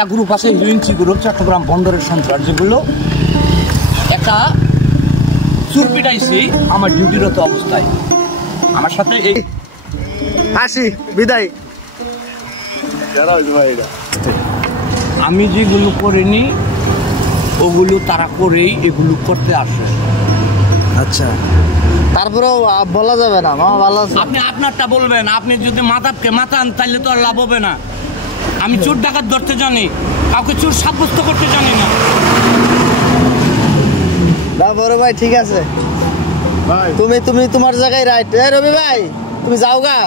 একটা গ্রুপ আছে হিরোইনচি গ্রুপ, চট্টগ্রাম বন্দরের সন্ত্রাস, যেগুলো একটা চুর পিটাইছি আমার ডিউটিরত অবস্থায়। আমার সাথে এই আসি বিদায়। আমি যেগুলো করিনি ওগুলো তারা করেই এগুলো করতে আসে। আচ্ছা, তারপরেও বলা যাবে না মামা ভালো আছে। আপনি আপনারটা বলবেন, আপনি যদি মাতাবকে মাতান তাহলে তো আর লাভ হবে না। আমি চোর ডাকাত ধরতে জানি, কাউকে চোর সাব্যস্ত করতে জানি না। বড় ভাই ঠিক আছে, তুমি তুমি তোমার জায়গায় রাইট। রবি ভাই তুমি যাও গা।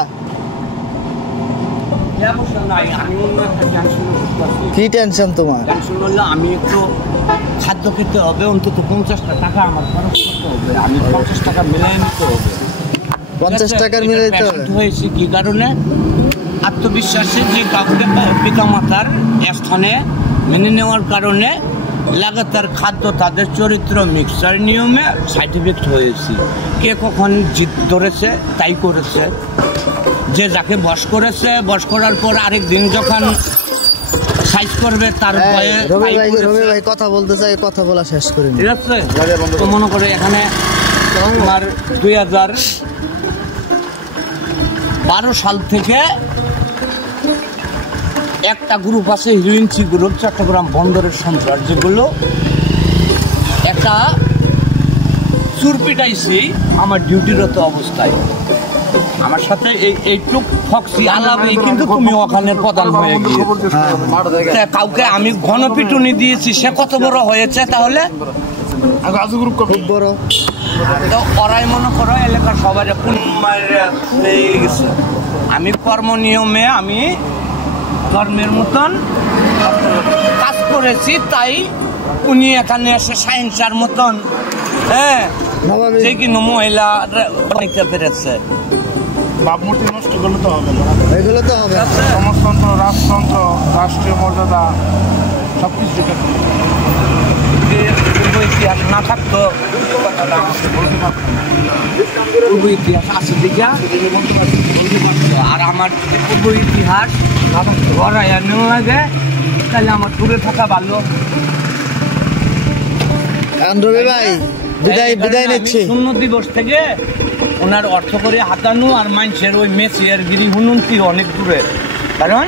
কি টেনশন তোমার? টেনশন হলে আমি একটু খাদ্য খেতে হবে, অন্তত 50টা টাকা আমার খরচ করতে হবে। আমি 50 টাকা মিলাই নিতে হবে। 50 টাকার মিলাই নিতে হবে। হয়েছে কি কারণে? আত্মবিশ্বাসে যে কাউকে পিতা মাতার স্থানে মেনে নেওয়ার কারণে লাগাতার খাদ্য তাদের চরিত্র মিক্সার নিয়মে সার্টিফিকেট হয়েছি। কে কখন জিদ ধরেছে তাই করেছে। যে যাকে বশ করেছে, বশ করার পর আরেক দিন যখন সাইজ করবে তার ভয়ে। রবি ভাই কথা বলতে চাই, কথা বলা শেষ করি। ঠিক আছে, তো মনে করে এখানে তোমার 2012 সাল থেকে একটা গ্রুপ আছে হিরোইনচি গ্রুপ, চট্টগ্রাম বন্দরের সন্ত্রাস, যেগুলো একটা চুর পিটাইছি আমার ডিউটিরত অবস্থায়। আমার সাথে এইটুক ফক্সি আলাপেই কিন্তু তুমি ওখানের প্রধান হয়ে গিয়েছো। কাউকে আমি ঘনপিটুনি দিয়েছি, সে কত বড় হয়েছে তাহলে? খুব বড়। তো ওরাই মনে করো এলাকার সবাই হয়ে গেছে। আমি কর্ম নিয়মে আমি ধর্মের মতন কাজ করেছি, তাই উনি এখানে এসে সায়েন্সার মতন যে কিনো মহিলা নিতে পেরেছে। ভাবমূর্তি নষ্ট করলে তো হবে না, এগুলো তো হবে। সমাজতন্ত্র, রাজতন্ত্র, রাষ্ট্রীয় মর্যাদা সবকিছু পূর্ব ইতিহাস না থাকতো পূর্ব ইতিহাস আছে দিকে বলতে পারতো। আর আমার পূর্ব ইতিহাস গড়াইয়া নেওয়া লাগে, তাহলে আমার দূরে থাকা ভালো। রবি ভাই বিদায় নিচ্ছি। শূন্য দিবস থেকে ওনার অর্থ করে হাতানো আর মানুষের ওই মেসিয়ার গিরি হুনন্তি অনেক দূরে। কারণ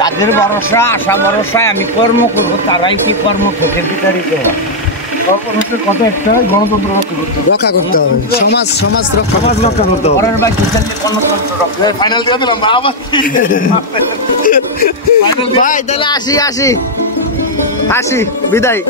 তাদের ভরসা, আশা ভরসায় আমি কর্ম করবো, তারাই কি কর্ম থেকে বিতাড়িত হয়। কথা একটা, গণতন্ত্র রক্ষা করতে হবে, সমাজ রক্ষা করতে হবে। পরের ভাই গণতন্ত্র রক্ষা। ফাইনাল দিয়ে দিলাম ভাই তাহলে আসি বিদায়।